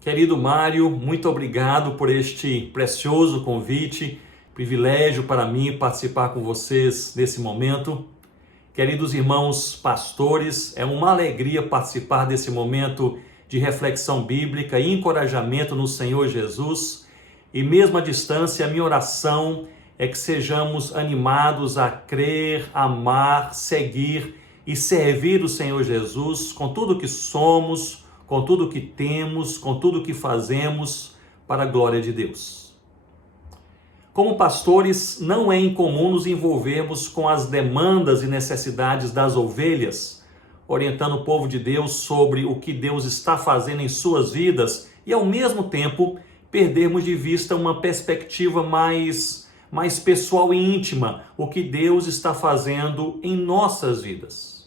Querido Mário, muito obrigado por este precioso convite, privilégio para mim participar com vocês nesse momento. Queridos irmãos pastores, é uma alegria participar desse momento de reflexão bíblica e encorajamento no Senhor Jesus. E mesmo à distância, a minha oração é que sejamos animados a crer, amar, seguir e servir o Senhor Jesus com tudo que somos, com tudo que temos, com tudo que fazemos, para a glória de Deus. Como pastores, não é incomum nos envolvermos com as demandas e necessidades das ovelhas, orientando o povo de Deus sobre o que Deus está fazendo em suas vidas e, ao mesmo tempo, perdermos de vista uma perspectiva mais pessoal e íntima, o que Deus está fazendo em nossas vidas.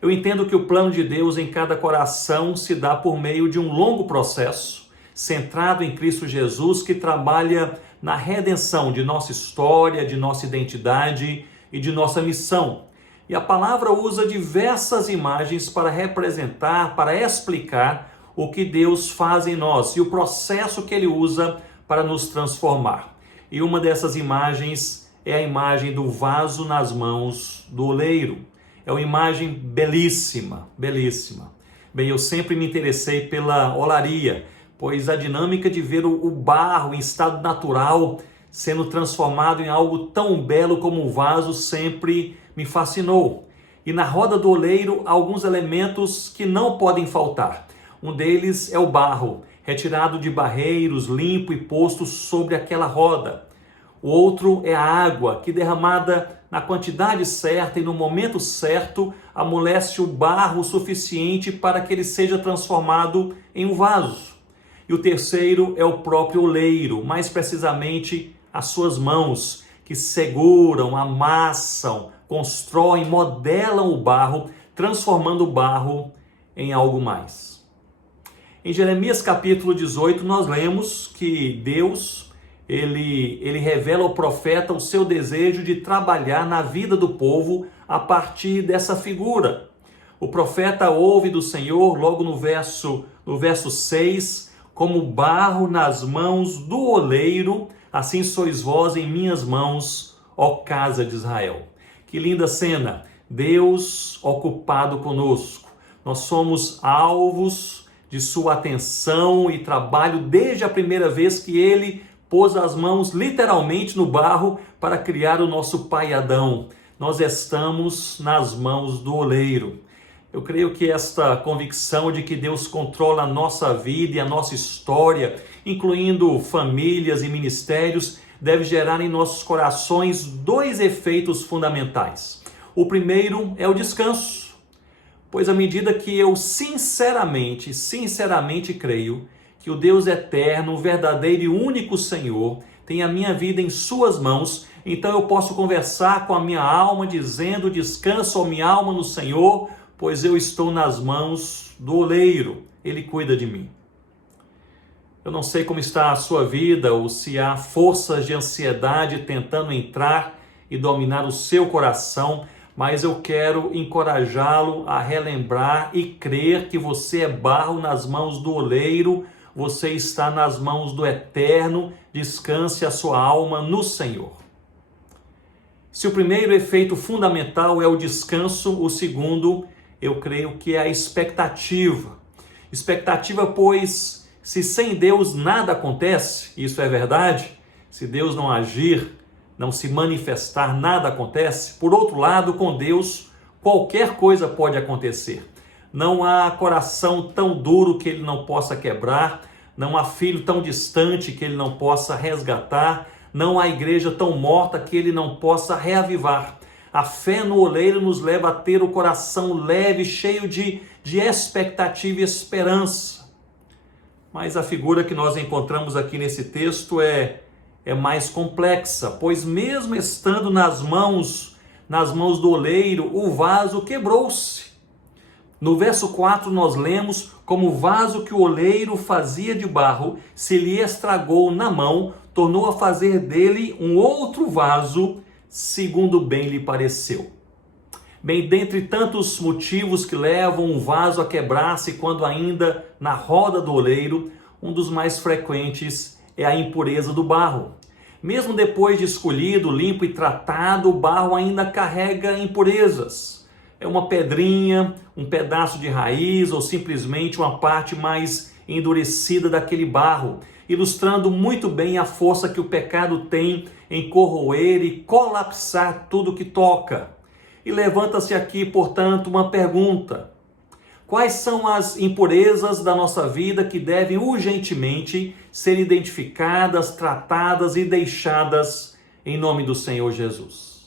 Eu entendo que o plano de Deus em cada coração se dá por meio de um longo processo, centrado em Cristo Jesus, que trabalha na redenção de nossa história, de nossa identidade e de nossa missão. E a palavra usa diversas imagens para representar, para explicar o que Deus faz em nós e o processo que Ele usa para nos transformar. E uma dessas imagens é a imagem do vaso nas mãos do oleiro. É uma imagem belíssima, belíssima. Bem, eu sempre me interessei pela olaria, pois a dinâmica de ver o barro em estado natural sendo transformado em algo tão belo como o vaso sempre me fascinou. E na roda do oleiro há alguns elementos que não podem faltar. Um deles é o barro, retirado de barreiros, limpo e posto sobre aquela roda. O outro é a água, que derramada na quantidade certa e no momento certo, amolece o barro suficiente para que ele seja transformado em um vaso. E o terceiro é o próprio oleiro, mais precisamente as suas mãos, que seguram, amassam, constroem, modelam o barro, transformando o barro em algo mais. Em Jeremias capítulo 18, nós lemos que Deus ele revela ao profeta o seu desejo de trabalhar na vida do povo a partir dessa figura. O profeta ouve do Senhor, logo no verso 6, como barro nas mãos do oleiro, assim sois vós em minhas mãos, ó casa de Israel. Que linda cena! Deus ocupado conosco. Nós somos alvos de sua atenção e trabalho desde a primeira vez que Ele pôs as mãos literalmente no barro para criar o nosso pai Adão. Nós estamos nas mãos do oleiro. Eu creio que esta convicção de que Deus controla a nossa vida e a nossa história, incluindo famílias e ministérios, deve gerar em nossos corações dois efeitos fundamentais. O primeiro é o descanso, pois à medida que eu sinceramente creio que o Deus eterno, o verdadeiro e único Senhor, tem a minha vida em suas mãos, então eu posso conversar com a minha alma dizendo: descanso, ó minha alma, no Senhor, pois eu estou nas mãos do oleiro, Ele cuida de mim. Eu não sei como está a sua vida ou se há forças de ansiedade tentando entrar e dominar o seu coração, mas eu quero encorajá-lo a relembrar e crer que você é barro nas mãos do oleiro. Você está nas mãos do Eterno, descanse a sua alma no Senhor. Se o primeiro efeito fundamental é o descanso, o segundo, eu creio que é a expectativa. Expectativa, pois, se sem Deus nada acontece, isso é verdade, se Deus não agir, não se manifestar, nada acontece. Por outro lado, com Deus, qualquer coisa pode acontecer. Não há coração tão duro que Ele não possa quebrar, não há filho tão distante que Ele não possa resgatar, não há igreja tão morta que Ele não possa reavivar. A fé no oleiro nos leva a ter o coração leve, cheio de expectativa e esperança. Mas a figura que nós encontramos aqui nesse texto é mais complexa, pois mesmo estando nas mãos do oleiro, o vaso quebrou-se. No verso 4 nós lemos: como o vaso que o oleiro fazia de barro se lhe estragou na mão, tornou a fazer dele um outro vaso, segundo bem lhe pareceu. Bem, dentre tantos motivos que levam um vaso a quebrar-se quando ainda na roda do oleiro, um dos mais frequentes é a impureza do barro. Mesmo depois de escolhido, limpo e tratado, o barro ainda carrega impurezas. É uma pedrinha, um pedaço de raiz ou simplesmente uma parte mais endurecida daquele barro, ilustrando muito bem a força que o pecado tem em corroer e colapsar tudo que toca. E levanta-se aqui, portanto, uma pergunta: quais são as impurezas da nossa vida que devem urgentemente ser identificadas, tratadas e deixadas em nome do Senhor Jesus?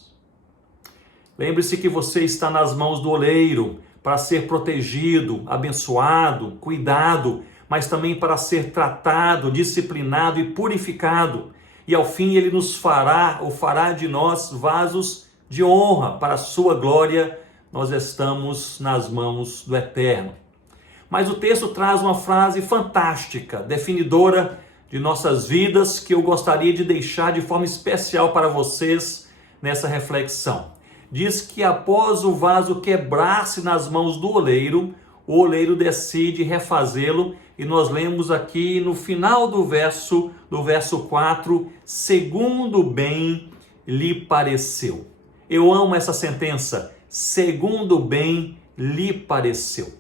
Lembre-se que você está nas mãos do oleiro para ser protegido, abençoado, cuidado, mas também para ser tratado, disciplinado e purificado. E ao fim ele nos fará, ou fará de nós vasos de honra para a sua glória. Nós estamos nas mãos do Eterno. Mas o texto traz uma frase fantástica, definidora de nossas vidas, que eu gostaria de deixar de forma especial para vocês nessa reflexão. Diz que após o vaso quebrar-se nas mãos do oleiro, o oleiro decide refazê-lo, e nós lemos aqui no final do verso 4, segundo bem lhe pareceu. Eu amo essa sentença, segundo bem lhe pareceu.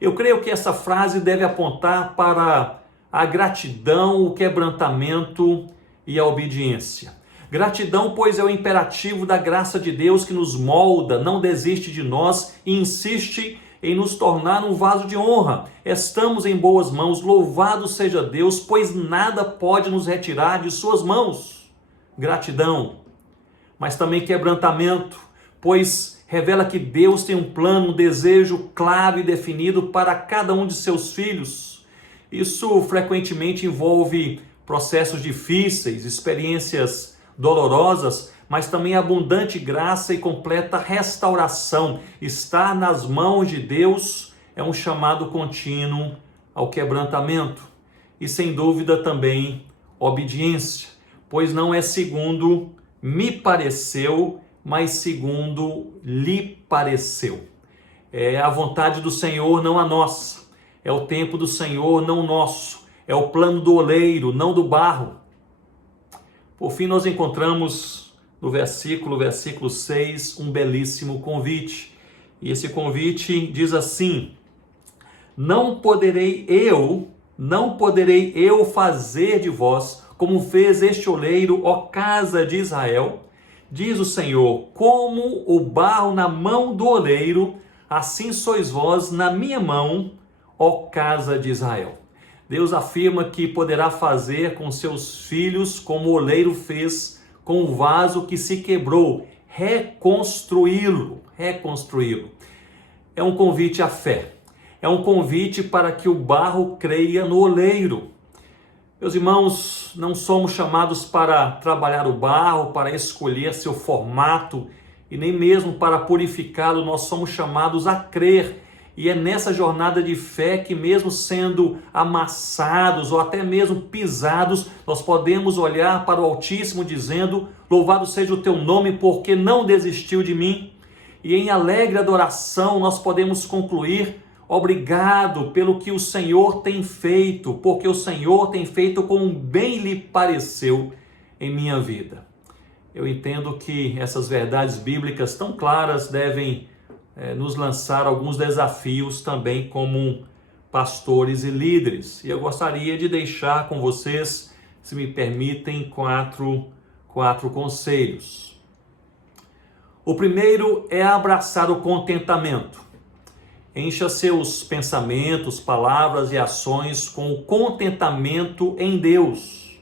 Eu creio que essa frase deve apontar para a gratidão, o quebrantamento e a obediência. Gratidão, pois, é o imperativo da graça de Deus que nos molda, não desiste de nós e insiste em nos tornar um vaso de honra. Estamos em boas mãos, louvado seja Deus, pois nada pode nos retirar de suas mãos. Gratidão, mas também quebrantamento, pois revela que Deus tem um plano, um desejo claro e definido para cada um de seus filhos. Isso frequentemente envolve processos difíceis, experiências dolorosas, mas também abundante graça e completa restauração. Estar nas mãos de Deus é um chamado contínuo ao quebrantamento e, sem dúvida, também obediência, pois não é segundo me pareceu, mas segundo lhe pareceu. É a vontade do Senhor, não a nossa. É o tempo do Senhor, não o nosso. É o plano do oleiro, não do barro. Por fim, nós encontramos no versículo 6, um belíssimo convite. E esse convite diz assim: não poderei eu fazer de vós como fez este oleiro, ó casa de Israel? Diz o Senhor: como o barro na mão do oleiro, assim sois vós na minha mão, ó casa de Israel. Deus afirma que poderá fazer com seus filhos como o oleiro fez com o vaso que se quebrou, reconstruí-lo. É um convite à fé. É um convite para que o barro creia no oleiro. Meus irmãos, não somos chamados para trabalhar o barro, para escolher seu formato e nem mesmo para purificá-lo. Nós somos chamados a crer. E é nessa jornada de fé que, mesmo sendo amassados ou até mesmo pisados, nós podemos olhar para o Altíssimo dizendo: louvado seja o teu nome, porque não desistiu de mim. E em alegre adoração nós podemos concluir: obrigado pelo que o Senhor tem feito, porque o Senhor tem feito como bem lhe pareceu em minha vida. Eu entendo que essas verdades bíblicas tão claras devem nos lançar alguns desafios também como pastores e líderes. E eu gostaria de deixar com vocês, se me permitem, quatro conselhos. O primeiro é abraçar o contentamento. Encha seus pensamentos, palavras e ações com o contentamento em Deus.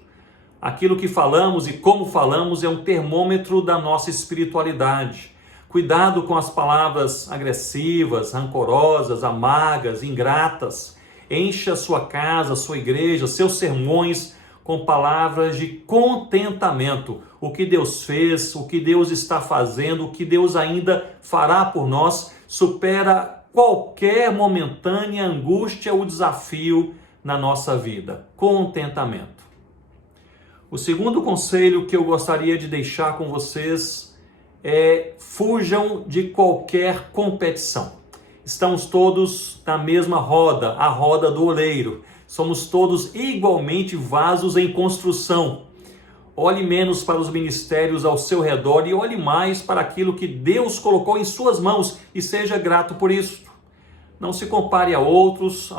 Aquilo que falamos e como falamos é um termômetro da nossa espiritualidade. Cuidado com as palavras agressivas, rancorosas, amargas, ingratas. Encha sua casa, sua igreja, seus sermões com palavras de contentamento. O que Deus fez, o que Deus está fazendo, o que Deus ainda fará por nós, supera qualquer momentânea angústia ou desafio na nossa vida. Contentamento. O segundo conselho que eu gostaria de deixar com vocês fujam de qualquer competição. Estamos todos na mesma roda, a roda do oleiro. Somos todos igualmente vasos em construção. Olhe menos para os ministérios ao seu redor e olhe mais para aquilo que Deus colocou em suas mãos e seja grato por isso. Não se compare a outros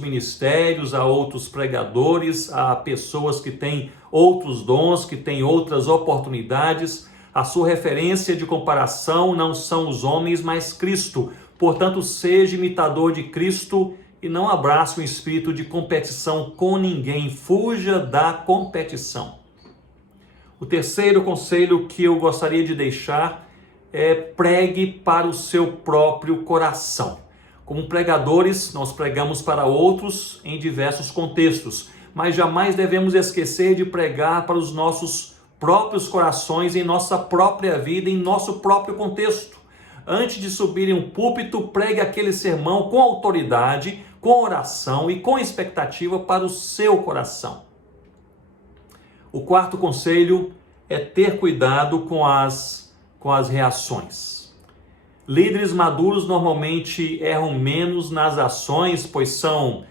ministérios, a outros pregadores, a pessoas que têm outros dons, que têm outras oportunidades. A sua referência de comparação não são os homens, mas Cristo. Portanto, seja imitador de Cristo e não abrace um espírito de competição com ninguém. Fuja da competição. O terceiro conselho que eu gostaria de deixar é: pregue para o seu próprio coração. Como pregadores, nós pregamos para outros em diversos contextos, mas jamais devemos esquecer de pregar para os nossos próprios corações, em nossa própria vida, em nosso próprio contexto. Antes de subir em um púlpito, pregue aquele sermão com autoridade, com oração e com expectativa para o seu coração. O quarto conselho é ter cuidado com as reações. Líderes maduros normalmente erram menos nas ações, pois são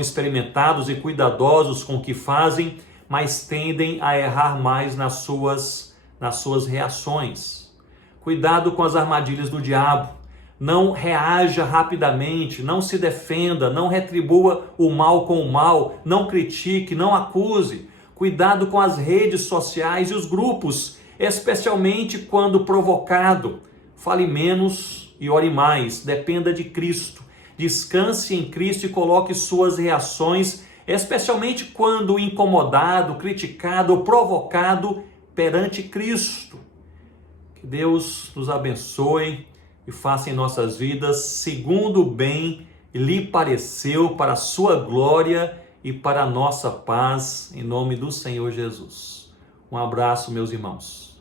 experimentados e cuidadosos com o que fazem, mas tendem a errar mais nas suas reações. Cuidado com as armadilhas do diabo. Não reaja rapidamente, não se defenda, não retribua o mal com o mal, não critique, não acuse. Cuidado com as redes sociais e os grupos, especialmente quando provocado. Fale menos e ore mais, dependa de Cristo. Descanse em Cristo e coloque suas reações, especialmente quando incomodado, criticado ou provocado, perante Cristo. Que Deus nos abençoe e faça em nossas vidas segundo o bem lhe pareceu, para a sua glória e para a nossa paz, em nome do Senhor Jesus. Um abraço, meus irmãos.